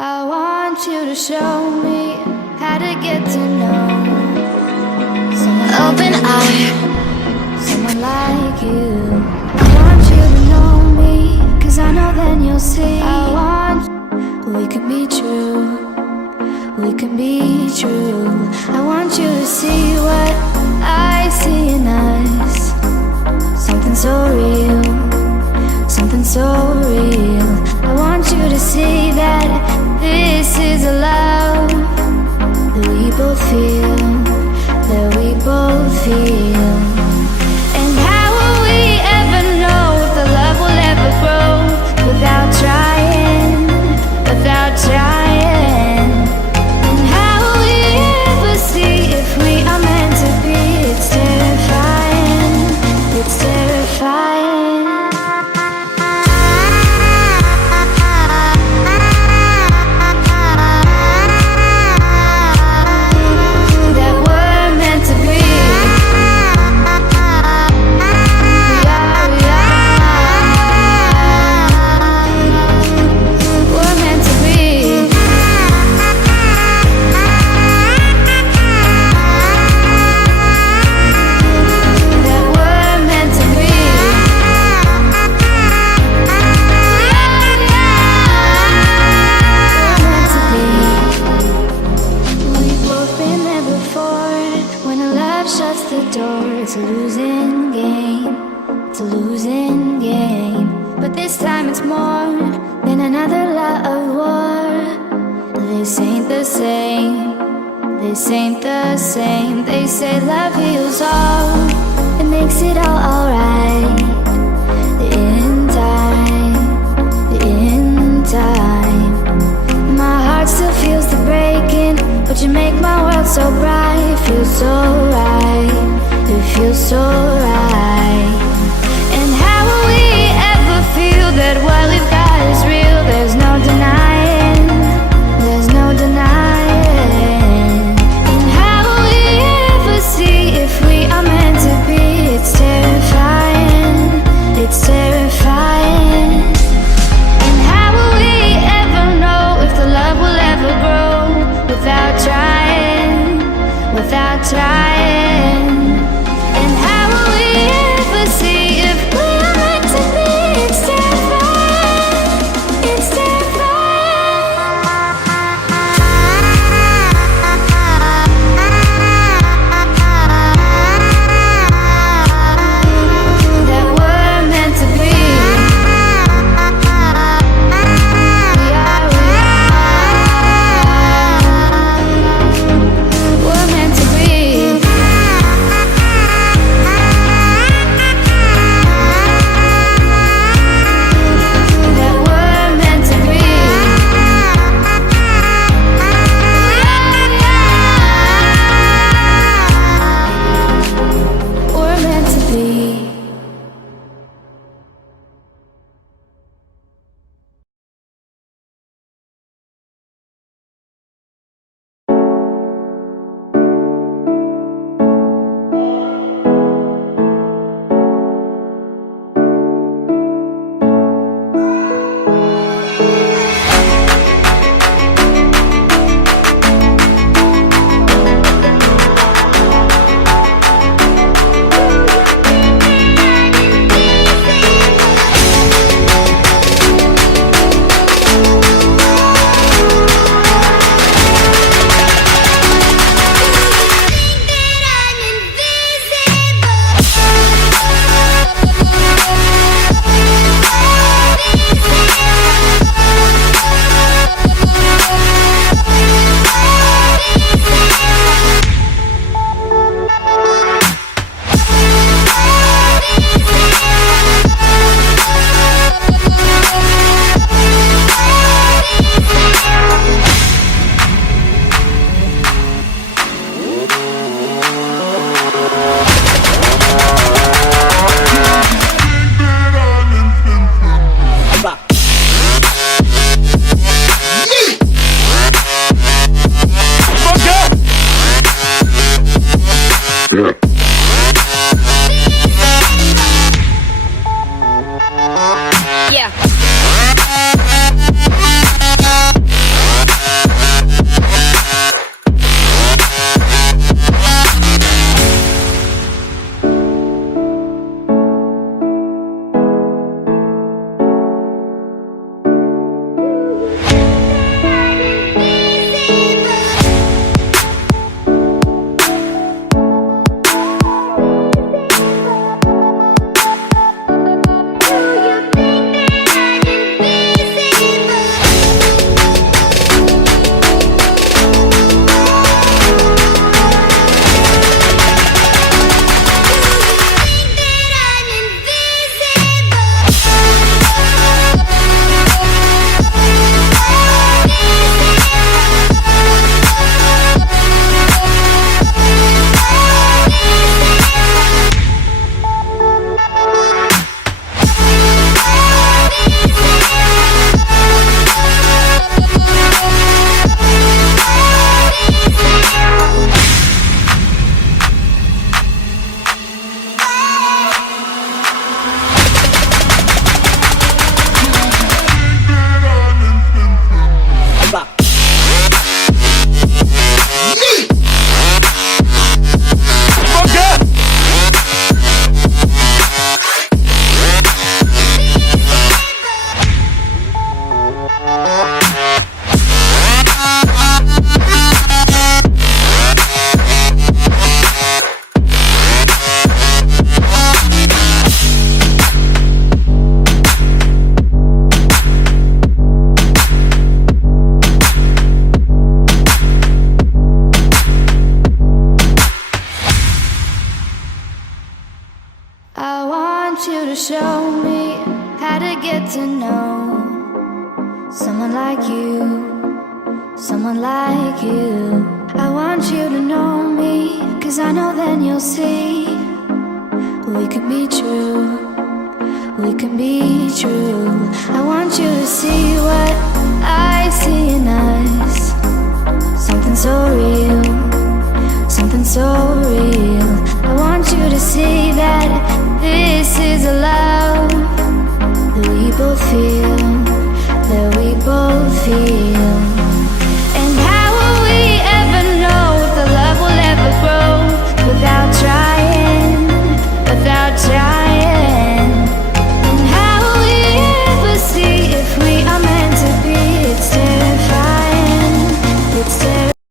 I want you to show me how to get to know someone open eye, someone like you. I want you to know me, 'cause I know then you'll see. I want we can be true, we can be true. I want you to see what I see in us. Something so real, something so real. I want you to see that this is a love that we both feel, that we both feel. And how will we ever know if the love will ever grow without trying, without trying? And how will we ever see if we are meant to be? It's terrifying, it's terrifying. It's a losing game, it's a losing game. But this time it's more than another lot of war. This ain't the same, this ain't the same. They say love heals all, it makes it all alright. In time, in time. My heart still feels the breaking, but you make my world so bright. It feels so right, it feels so right. And how will we ever feel that what we've got is real? There's no denying, there's no denying. And how will we ever see if we are meant to be? It's terrifying, it's terrifying. And how will we ever know if the love will ever grow without trying, without trying? And how will we ever see if we are meant to be? It's terrifying. to know someone like you, someone like you. I want you to know me, 'cause I know then you'll see we could be true, we can be true. I want you to see what I see in us. Something so real, something so real. I want you to see that